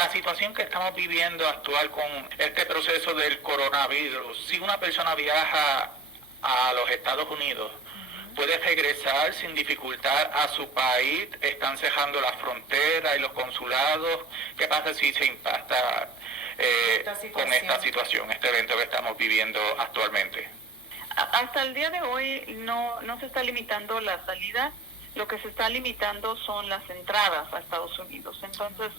la situación que estamos viviendo actual con este proceso del coronavirus, si una persona viaja a los Estados Unidos, puede regresar sin dificultad a su país, están cerrando las fronteras y los consulados. ¿Qué pasa si se impacta con esta situación, este evento que estamos viviendo actualmente? Hasta el día de hoy no se está limitando la salida, lo que se está limitando son las entradas a Estados Unidos. Entonces,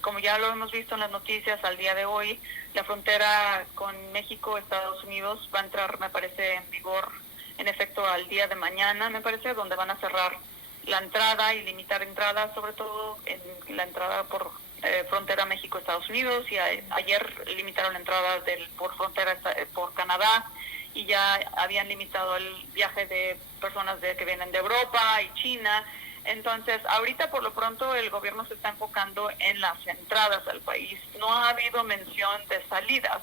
como ya lo hemos visto en las noticias, al día de hoy la frontera con México, Estados Unidos, va a entrar, me parece, en vigor, en efecto, al día de mañana, me parece, donde van a cerrar la entrada y limitar entradas, sobre todo en la entrada por frontera México-Estados Unidos, y ayer limitaron la entrada por frontera por Canadá, y ya habían limitado el viaje de personas que vienen de Europa y China. Entonces, ahorita por lo pronto el gobierno se está enfocando en las entradas al país. No ha habido mención de salidas.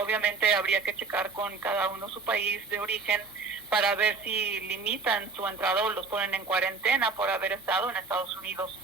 Obviamente habría que checar con cada uno su país de origen para ver si limitan su entrada o los ponen en cuarentena por haber estado en Estados Unidos.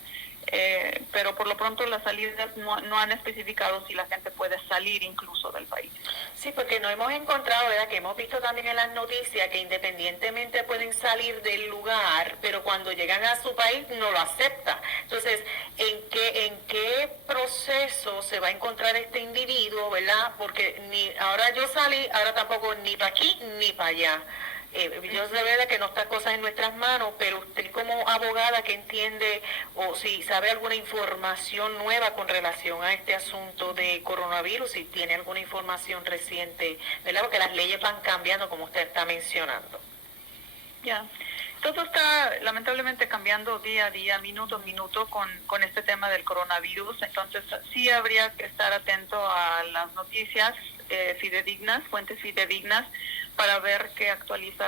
Pero por lo pronto las salidas no han especificado si la gente puede salir incluso del país. Sí, porque no hemos encontrado, ¿verdad?, que hemos visto también en las noticias que independientemente pueden salir del lugar, pero cuando llegan a su país no lo acepta. Entonces, ¿en qué proceso se va a encontrar este individuo, verdad? Porque ahora yo salí, ahora tampoco ni para aquí ni para allá. Yo sé, verdad, que no está cosas en nuestras manos, pero usted como abogada que entiende o si sabe alguna información nueva con relación a este asunto de coronavirus, si tiene alguna información reciente, ¿verdad? Porque las leyes van cambiando como usted está mencionando. Ya, todo está lamentablemente cambiando día a día, minuto a minuto con este tema del coronavirus. Entonces sí habría que estar atento a las noticias fidedignas, fuentes fidedignas, para ver qué actualiza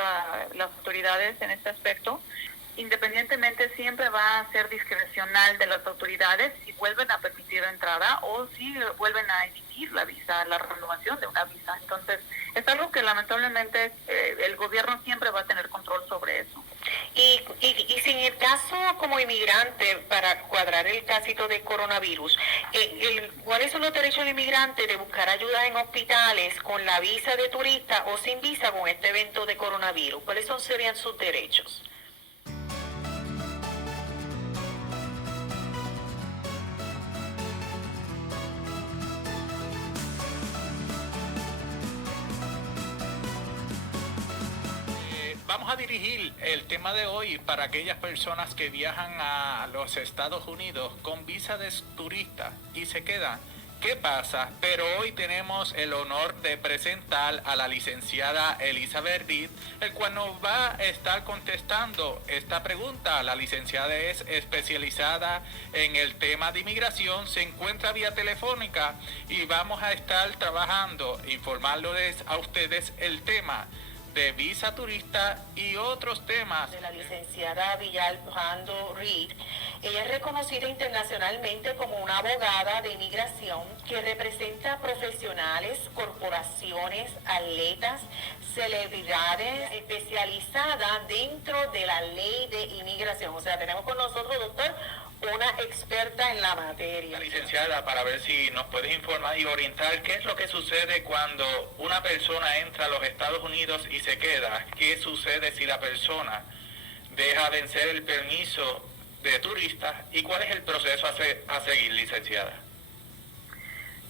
las autoridades en este aspecto. Independientemente, siempre va a ser discrecional de las autoridades si vuelven a permitir la entrada o si vuelven a emitir la visa, la renovación de una visa. Entonces, es algo que lamentablemente el gobierno siempre va a tener control sobre eso. Y si en el caso como inmigrante, para cuadrar el casito de coronavirus, ¿cuáles son los derechos del inmigrante de buscar ayuda en hospitales con la visa de turista o sin visa con este evento de coronavirus? ¿Cuáles serían sus derechos? Vamos a dirigir el tema de hoy para aquellas personas que viajan a los Estados Unidos con visa de turista y se quedan. ¿Qué pasa? Pero hoy tenemos el honor de presentar a la licenciada Elizabeth Reed, el cual nos va a estar contestando esta pregunta. La licenciada es especializada en el tema de inmigración, se encuentra vía telefónica y vamos a estar trabajando, informándoles a ustedes el tema de visa turista y otros temas. De la licenciada Villalpando Reed. Ella es reconocida internacionalmente como una abogada de inmigración que representa profesionales, corporaciones, atletas, celebridades, especializada dentro de la ley de inmigración. O sea, tenemos con nosotros, doctor, una experta en la materia. Licenciada, para ver si nos puedes informar y orientar qué es lo que sucede cuando una persona entra a los Estados Unidos y se queda. ¿Qué sucede si la persona deja vencer el permiso de turista y cuál es el proceso a seguir, licenciada?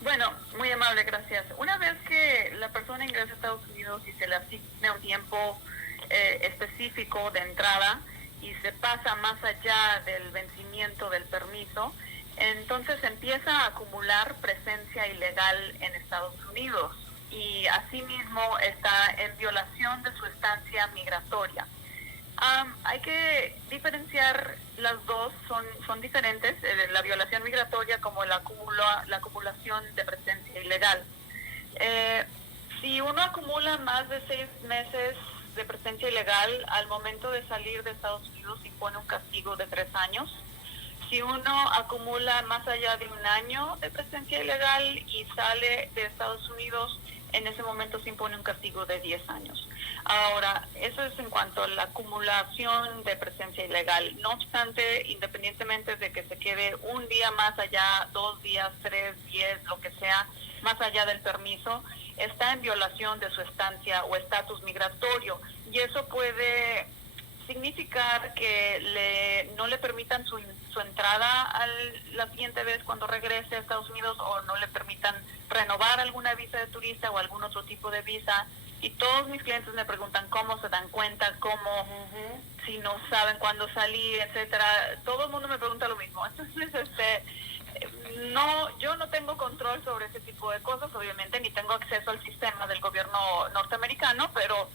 Bueno, muy amable, gracias. Una vez que la persona ingresa a Estados Unidos y se le asigna un tiempo específico de entrada, y se pasa más allá del vencimiento del permiso, entonces empieza a acumular presencia ilegal en Estados Unidos y asimismo está en violación de su estancia migratoria. Hay que diferenciar las dos, son diferentes, la violación migratoria como la acumulación de presencia ilegal. Si uno acumula más de 6 meses de presencia ilegal, al momento de salir de Estados Unidos impone un castigo de 3 años. Si uno acumula más allá de 1 año de presencia ilegal y sale de Estados Unidos, en ese momento se impone un castigo de 10 años. Ahora, eso es en cuanto a la acumulación de presencia ilegal. No obstante, independientemente de que se quede un día más allá, 2 días, 3, 10, lo que sea, más allá del permiso, está en violación de su estancia o estatus migratorio. Y eso puede significar que no le permitan su entrada la siguiente vez cuando regrese a Estados Unidos, o no le permitan renovar alguna visa de turista o algún otro tipo de visa. Y todos mis clientes me preguntan cómo se dan cuenta, cómo, si no saben cuándo salir, etcétera. Todo el mundo me pregunta lo mismo. Entonces, no, yo no tengo control sobre ese tipo de cosas, obviamente, ni tengo acceso al sistema del gobierno norteamericano, pero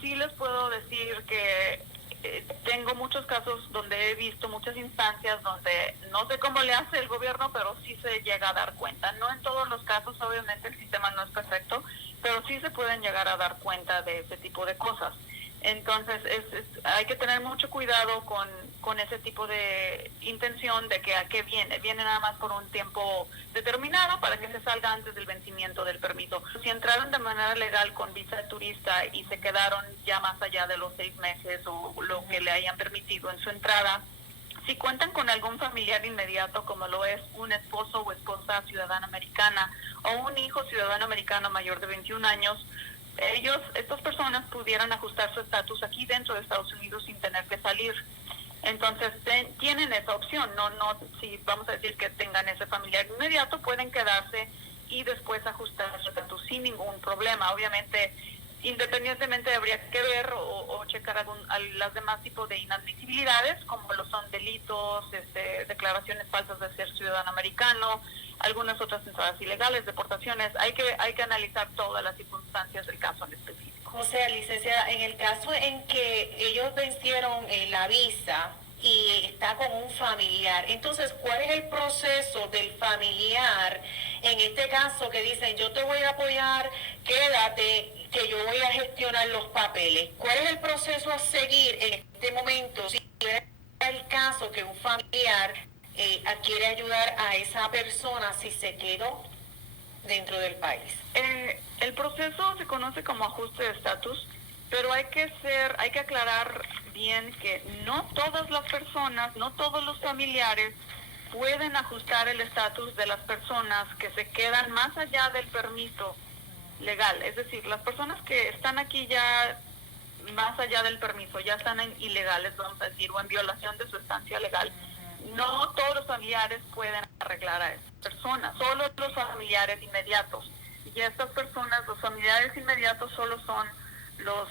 sí les puedo decir que tengo muchos casos donde he visto muchas instancias donde no sé cómo le hace el gobierno, pero sí se llega a dar cuenta. No en todos los casos, obviamente el sistema no es perfecto, pero sí se pueden llegar a dar cuenta de ese tipo de cosas. Entonces hay que tener mucho cuidado con ese tipo de intención de que a qué viene. Viene nada más por un tiempo determinado para que se salga antes del vencimiento del permiso. Si entraron de manera legal con visa de turista y se quedaron ya más allá de los 6 meses o lo que le hayan permitido en su entrada, si cuentan con algún familiar inmediato, como lo es un esposo o esposa ciudadana americana o un hijo ciudadano americano mayor de 21 años, estas personas pudieran ajustar su estatus aquí dentro de Estados Unidos sin tener que salir. Entonces tienen esa opción, no si vamos a decir que tengan ese familiar inmediato, pueden quedarse y después ajustar su estatus sin ningún problema. Obviamente, independientemente habría que ver o checar las demás tipos de inadmisibilidades, como lo son delitos, declaraciones falsas de ser ciudadano americano, algunas otras entradas ilegales, deportaciones. Hay que analizar todas las circunstancias del caso en específico. O sea, licenciada, en el caso en que ellos vencieron la visa y está con un familiar, entonces, ¿cuál es el proceso del familiar en este caso que dicen, yo te voy a apoyar, quédate, que yo voy a gestionar los papeles? ¿Cuál es el proceso a seguir en este momento si es el caso que un familiar quiere ayudar a esa persona si se quedó dentro del país? El proceso se conoce como ajuste de estatus, pero hay que aclarar bien que no todas las personas, no todos los familiares pueden ajustar el estatus de las personas que se quedan más allá del permiso legal. Es decir, las personas que están aquí ya más allá del permiso, ya están ilegales, vamos a decir, o en violación de su estancia legal. No todos los familiares pueden arreglar a esas personas, solo los familiares inmediatos. Y estas personas, los familiares inmediatos, solo son los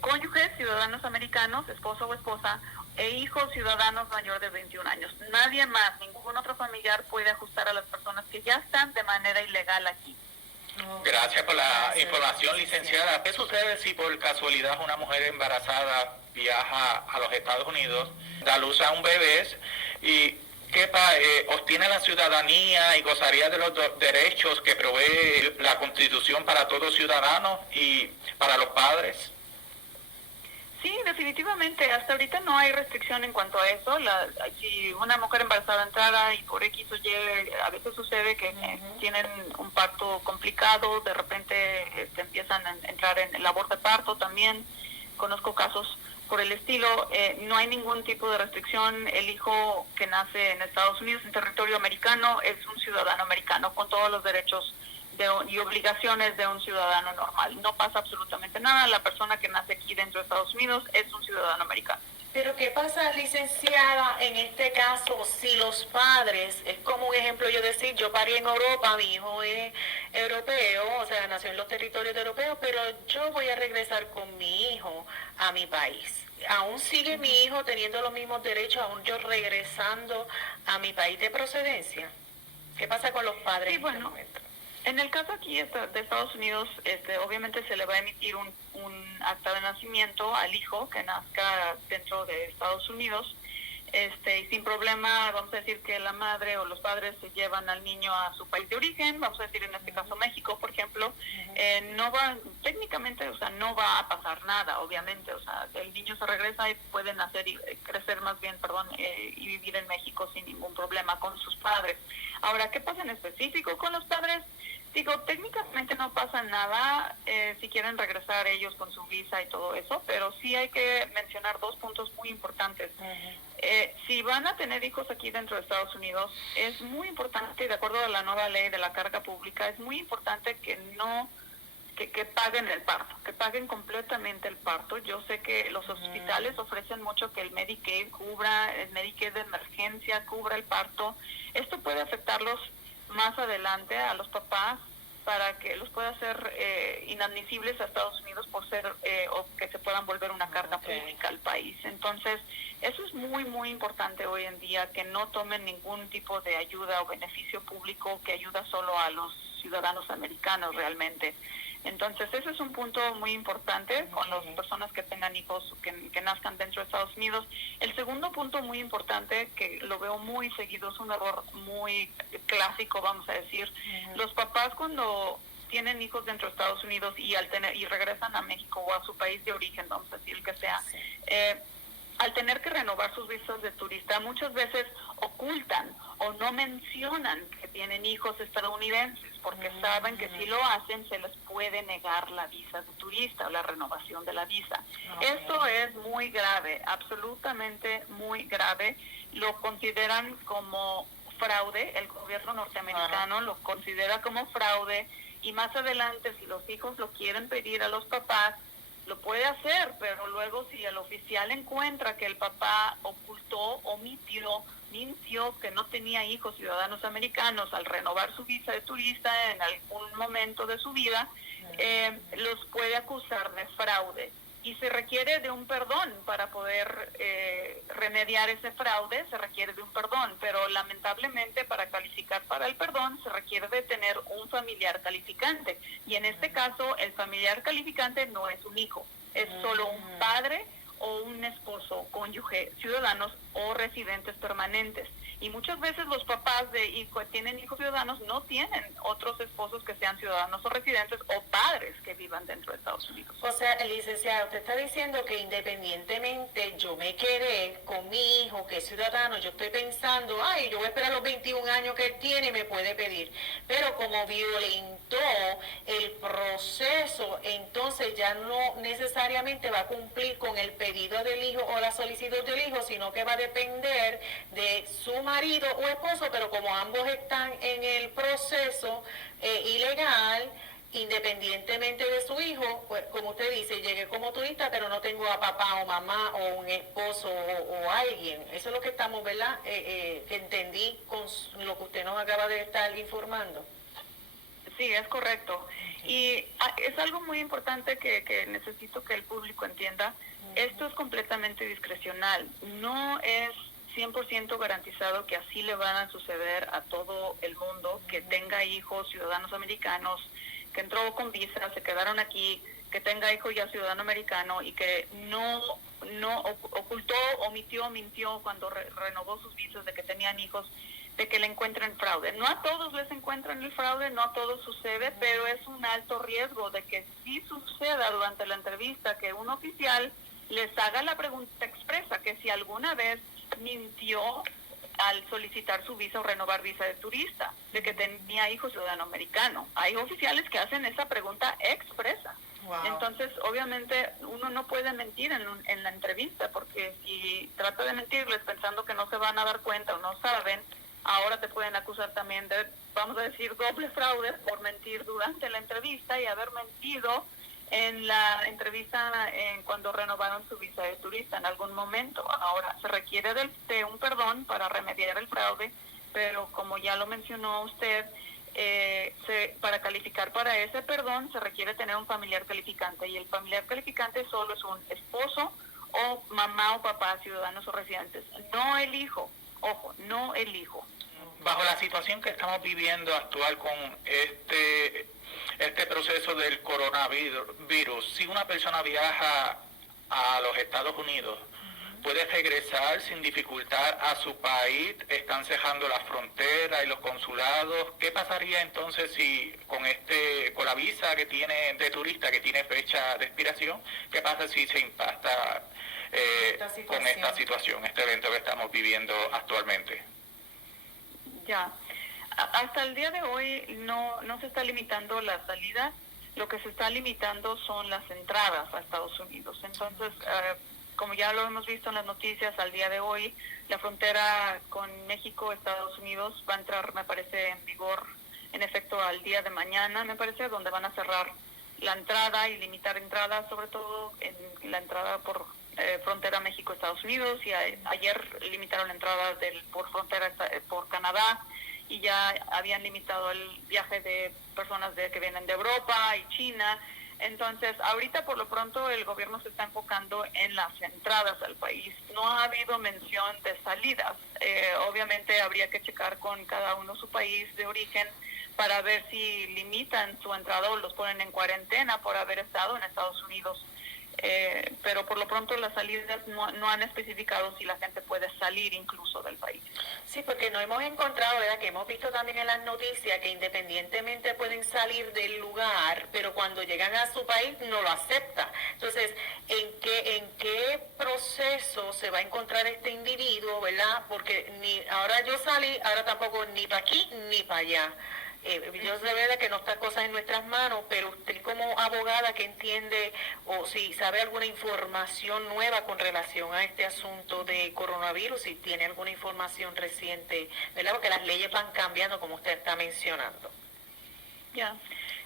cónyuges ciudadanos americanos, esposo o esposa, e hijos ciudadanos mayor de 21 años. Nadie más, ningún otro familiar puede ajustar a las personas que ya están de manera ilegal aquí. Gracias por la información, licenciada. ¿Qué sucede si por casualidad una mujer embarazada viaja a los Estados Unidos, da luz a un bebé y obtiene la ciudadanía y gozaría de los derechos que provee la Constitución para todos ciudadanos y para los padres? Sí, definitivamente. Hasta ahorita no hay restricción en cuanto a eso. Si una mujer embarazada entrara y por X o Y, a veces sucede que tienen un parto complicado, de repente empiezan a entrar en labor de parto también. Conozco casos por el estilo. No hay ningún tipo de restricción. El hijo que nace en Estados Unidos, en territorio americano, es un ciudadano americano con todos los derechos y obligaciones de un ciudadano normal. No pasa absolutamente nada. La persona que nace aquí dentro de Estados Unidos es un ciudadano americano. Pero ¿qué pasa, licenciada, en este caso si los padres, es como un ejemplo yo decir, yo parí en Europa, mi hijo es europeo, o sea, nació en los territorios europeos, pero yo voy a regresar con mi hijo a mi país? ¿Aún sigue mi hijo teniendo los mismos derechos, aún yo regresando a mi país de procedencia? ¿Qué pasa con los padres Sí, en bueno, este momento? En el caso aquí de Estados Unidos, obviamente se le va a emitir un acta de nacimiento al hijo que nazca dentro de Estados Unidos. y sin problema, vamos a decir que la madre o los padres se llevan al niño a su país de origen, vamos a decir en este caso México, por ejemplo, no va, técnicamente, o sea, no va a pasar nada, obviamente, o sea, el niño se regresa y puede nacer y crecer más bien, y vivir en México sin ningún problema con sus padres. Ahora, ¿qué pasa en específico con los padres? Digo, técnicamente no pasa nada si quieren regresar ellos con su visa y todo eso, pero sí hay que mencionar dos puntos muy importantes. Si van a tener hijos aquí dentro de Estados Unidos, es muy importante, de acuerdo a la nueva ley de la carga pública, es muy importante que no que paguen el parto, que paguen completamente el parto. Yo sé que los hospitales ofrecen mucho que el Medicaid cubra, el Medicaid de emergencia cubra el parto. Esto puede afectarlos más adelante a los papás para que los pueda hacer inadmisibles a Estados Unidos por ser o que se puedan volver una carga pública al país. Entonces, eso es muy, muy importante hoy en día, que no tomen ningún tipo de ayuda o beneficio público que ayuda solo a los ciudadanos americanos realmente. Entonces, ese es un punto muy importante con las personas que tengan hijos que nazcan dentro de Estados Unidos. El segundo punto muy importante, que lo veo muy seguido, es un error muy clásico, vamos a decir. Los papás cuando tienen hijos dentro de Estados Unidos y regresan a México o a su país de origen, vamos a decir el que sea, al tener que renovar sus visas de turista, muchas veces ocultan o no mencionan que tienen hijos estadounidenses, porque saben que si lo hacen se les puede negar la visa de turista o la renovación de la visa. Esto es muy grave, absolutamente muy grave. Lo consideran como fraude, el gobierno norteamericano lo considera como fraude, y más adelante, si los hijos lo quieren pedir a los papás, lo puede hacer, pero luego si el oficial encuentra que el papá ocultó, omitió, mintió, que no tenía hijos ciudadanos americanos al renovar su visa de turista en algún momento de su vida, los puede acusar de fraude. Y se requiere de un perdón para poder remediar ese fraude, se requiere de un perdón, pero lamentablemente para calificar para el perdón se requiere de tener un familiar calificante. Y en este caso el familiar calificante no es un hijo, es solo un padre o un esposo, cónyuge, ciudadanos o residentes permanentes. Y muchas veces los papás que tienen hijos ciudadanos no tienen otros esposos que sean ciudadanos o residentes o padres que vivan dentro de Estados Unidos. O sea, licenciada, usted está diciendo que independientemente yo me quedé con mi hijo que es ciudadano, yo estoy pensando, ay, yo voy a esperar los 21 años que él tiene y me puede pedir. Pero como violentó el proceso, entonces ya no necesariamente va a cumplir con el pedido del hijo o la solicitud del hijo, sino que va a depender de su marido o esposo, pero como ambos están en el proceso ilegal, independientemente de su hijo, pues como usted dice, llegué como turista, pero no tengo a papá o mamá o un esposo o alguien. Eso es lo que estamos, ¿verdad? Que entendí con lo que usted nos acaba de estar informando. Sí, es correcto. Y es algo muy importante que necesito que el público entienda. Esto es completamente discrecional. No es 100% garantizado que así le van a suceder a todo el mundo que tenga hijos ciudadanos americanos, que entró con visa, se quedaron aquí, que tenga hijo ya ciudadano americano y que no ocultó, omitió, mintió cuando renovó sus visas de que tenían hijos, de que le encuentren fraude. No a todos les encuentran el fraude, no a todos sucede, pero es un alto riesgo de que sí suceda durante la entrevista, que un oficial les haga la pregunta expresa, que si alguna vez mintió al solicitar su visa o renovar visa de turista, de que tenía hijo ciudadano americano. Hay oficiales que hacen esa pregunta expresa. Wow. Entonces, obviamente, uno no puede mentir en la entrevista, porque si trata de mentirles pensando que no se van a dar cuenta o no saben, ahora te pueden acusar también de, vamos a decir, doble fraude por mentir durante la entrevista y haber mentido en la entrevista cuando renovaron su visa de turista en algún momento. Ahora, se requiere de un perdón para remediar el fraude, pero como ya lo mencionó usted, para calificar para ese perdón se requiere tener un familiar calificante, y el familiar calificante solo es un esposo o mamá o papá, ciudadanos o residentes, no el hijo, ojo, no el hijo. Bajo la situación que estamos viviendo actual con este proceso del coronavirus, si una persona viaja a los Estados Unidos, puede regresar sin dificultad a su país, están cerrando la frontera y los consulados. ¿Qué pasaría entonces si con la visa que tiene de turista, que tiene fecha de expiración, qué pasa si se impacta con esta situación, este evento que estamos viviendo actualmente? Ya. Hasta el día de hoy no se está limitando la salida, lo que se está limitando son las entradas a Estados Unidos. Entonces, como ya lo hemos visto en las noticias, al día de hoy la frontera con México, Estados Unidos, va a entrar, me parece, en vigor, en efecto, al día de mañana, me parece, donde van a cerrar la entrada y limitar entradas, sobre todo en la entrada por frontera México-Estados Unidos, y ayer limitaron la entrada por frontera por Canadá, y ya habían limitado el viaje de personas que vienen de Europa y China. Entonces, ahorita por lo pronto el gobierno se está enfocando en las entradas al país. No ha habido mención de salidas. Obviamente habría que checar con cada uno su país de origen para ver si limitan su entrada o los ponen en cuarentena por haber estado en Estados Unidos. Pero por lo pronto las salidas no han especificado si la gente puede salir incluso del país. Sí, porque no hemos encontrado, ¿verdad?, que hemos visto también en las noticias que independientemente pueden salir del lugar, pero cuando llegan a su país no lo acepta. Entonces, ¿en qué proceso se va a encontrar este individuo, verdad? Porque ahora yo salí, ahora tampoco ni para aquí ni para allá. Yo sé, verdad, que no está cosas en nuestras manos, pero usted como abogada que entiende o si sabe alguna información nueva con relación a este asunto de coronavirus, si tiene alguna información reciente, ¿verdad? Porque las leyes van cambiando como usted está mencionando. Ya.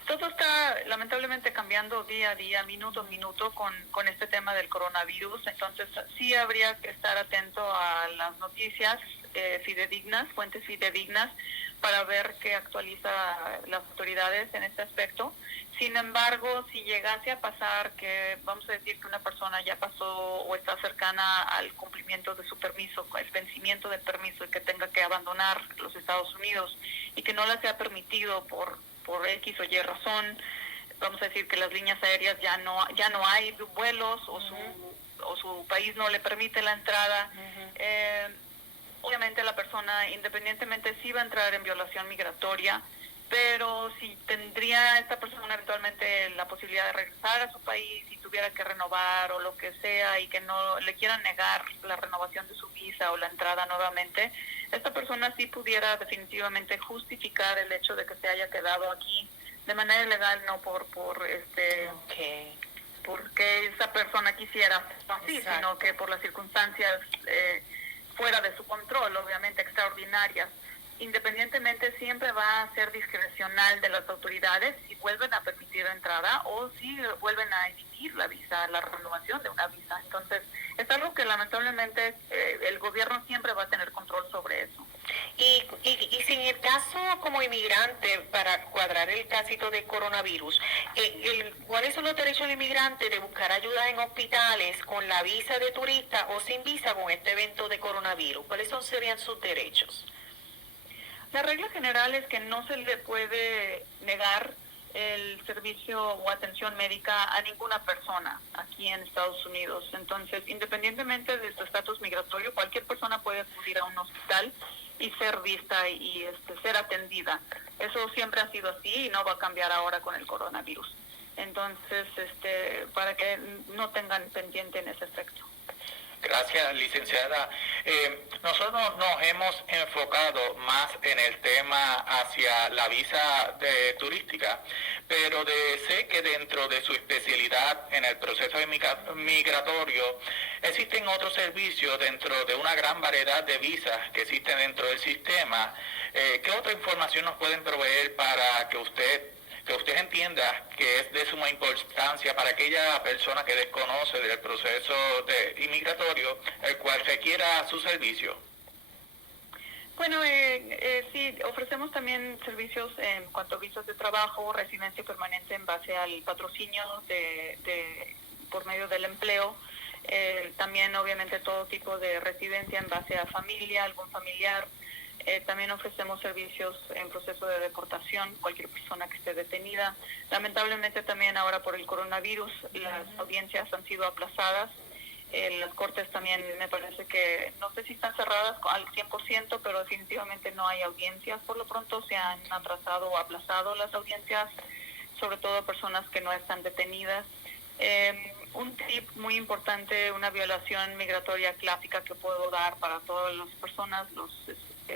Todo está lamentablemente cambiando día a día, minuto a minuto con este tema del coronavirus. Entonces sí habría que estar atento a las noticias fidedignas, fuentes fidedignas, para ver qué actualiza las autoridades en este aspecto. Sin embargo, si llegase a pasar que, vamos a decir que una persona ya pasó o está cercana al cumplimiento de su permiso, el vencimiento del permiso, y que tenga que abandonar los Estados Unidos y que no le sea permitido por X o Y razón, vamos a decir que las líneas aéreas ya no hay vuelos o su país no le permite la entrada, obviamente la persona independientemente sí va a entrar en violación migratoria, pero si tendría esta persona eventualmente la posibilidad de regresar a su país y tuviera que renovar o lo que sea y que no le quieran negar la renovación de su visa o la entrada nuevamente, esta persona sí pudiera definitivamente justificar el hecho de que se haya quedado aquí de manera ilegal, no porque esa persona quisiera así, exacto, sino que por las circunstancias fuera de su control, obviamente extraordinarias. Independientemente siempre va a ser discrecional de las autoridades si vuelven a permitir la entrada o si vuelven a emitir la visa, la renovación de una visa. Entonces, es algo que lamentablemente el gobierno siempre va a tener control sobre eso. Y si en el caso como inmigrante, para cuadrar el casito de coronavirus, ¿cuáles son los derechos del inmigrante de buscar ayuda en hospitales con la visa de turista o sin visa con este evento de coronavirus? ¿Cuáles serían sus derechos? La regla general es que no se le puede negar el servicio o atención médica a ninguna persona aquí en Estados Unidos. Entonces, independientemente de su estatus migratorio, cualquier persona puede acudir a un hospital y ser vista y ser atendida. Eso siempre ha sido así y no va a cambiar ahora con el coronavirus. Entonces, para que no tengan pendiente en ese aspecto. Gracias, licenciada. Nosotros nos hemos enfocado más en el tema hacia la visa turística, pero sé que dentro de su especialidad en el proceso migratorio existen otros servicios dentro de una gran variedad de visas que existen dentro del sistema. ¿Qué otra información nos pueden proveer para que usted entienda que es de suma importancia para aquella persona que desconoce del proceso inmigratorio, el cual requiera su servicio? Bueno, sí, ofrecemos también servicios en cuanto a visas de trabajo, residencia permanente en base al patrocinio por medio del empleo. También, obviamente, todo tipo de residencia en base a familia, algún familiar. También ofrecemos servicios en proceso de deportación, cualquier persona que esté detenida. Lamentablemente también ahora por el coronavirus las audiencias han sido aplazadas Las cortes también me parece que, no sé si están cerradas al 100%, pero definitivamente no hay audiencias. Por lo pronto se han atrasado o aplazado las audiencias, sobre todo personas que no están detenidas. Un tip muy importante, una violación migratoria clásica que puedo dar para todas las personas, los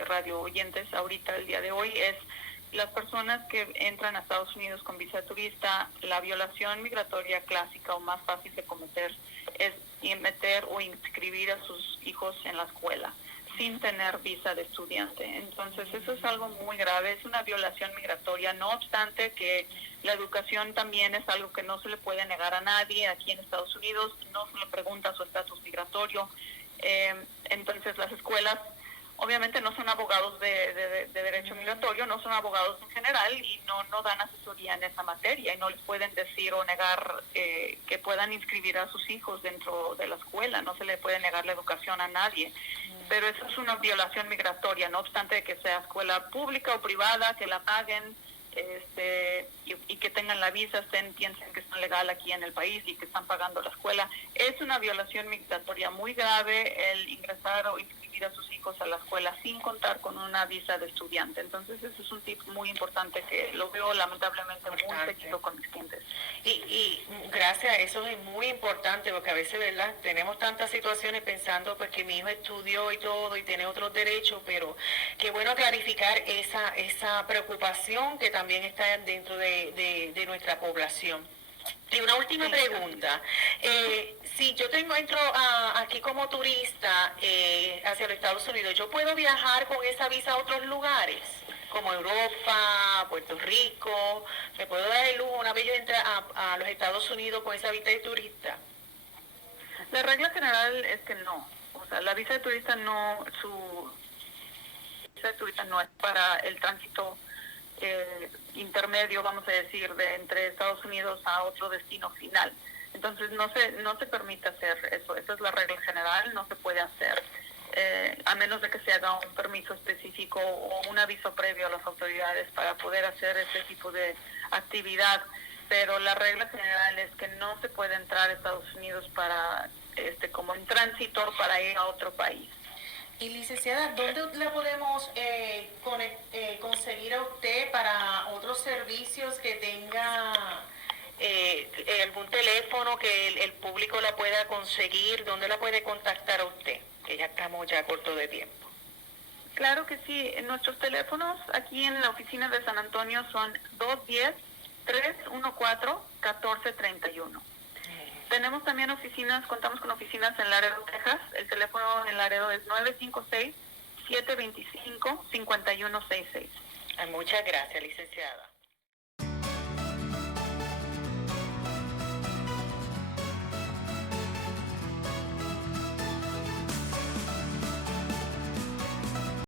radio oyentes ahorita, el día de hoy, es las personas que entran a Estados Unidos con visa de turista. La violación migratoria clásica o más fácil de cometer es meter o inscribir a sus hijos en la escuela sin tener visa de estudiante. Entonces eso es algo muy grave, es una violación migratoria, no obstante que la educación también es algo que no se le puede negar a nadie aquí en Estados Unidos, no se le pregunta su estatus migratorio. Entonces las escuelas obviamente no son abogados de derecho migratorio, no son abogados en general y no dan asesoría en esa materia y no les pueden decir o negar que puedan inscribir a sus hijos dentro de la escuela, no se le puede negar la educación a nadie. Pero eso es una violación migratoria, no obstante que sea escuela pública o privada, que la paguen y que tengan la visa, piensen que están legal aquí en el país y que están pagando la escuela. Es una violación migratoria muy grave el ingresar o inscribir a sus hijos a la escuela sin contar con una visa de estudiante. Entonces ese es un tip muy importante que lo veo lamentablemente muy seguido con mis clientes. Y gracias, eso es muy importante porque a veces, ¿verdad? Tenemos tantas situaciones pensando pues que mi hijo estudió y todo y tiene otros derechos, pero qué bueno clarificar esa preocupación que también está dentro de nuestra población. Y una última pregunta. Si yo entro aquí como turista hacia los Estados Unidos, ¿yo puedo viajar con esa visa a otros lugares? Como Europa, Puerto Rico. ¿Me puedo dar el lujo una vez yo entre a los Estados Unidos con esa visa de turista? La regla general es que no. O sea, la visa de turista no, su visa de turista no es para el tránsito intermedio, vamos a decir, de entre Estados Unidos a otro destino final. Entonces no se permite hacer eso. Esa es la regla general, no se puede hacer. A menos de que se haga un permiso específico o un aviso previo a las autoridades para poder hacer este tipo de actividad. Pero la regla general es que no se puede entrar a Estados Unidos para como en tránsito para ir a otro país. Y licenciada, ¿dónde la podemos conseguir a usted para otros servicios que tenga algún teléfono que el público la pueda conseguir? ¿Dónde la puede contactar a usted? Que ya estamos ya corto de tiempo. Claro que sí. Nuestros teléfonos aquí en la oficina de San Antonio son 210-314-1431. Tenemos también contamos con oficinas en Laredo, Texas. El teléfono en Laredo es 956-725-5166. Muchas gracias, licenciada.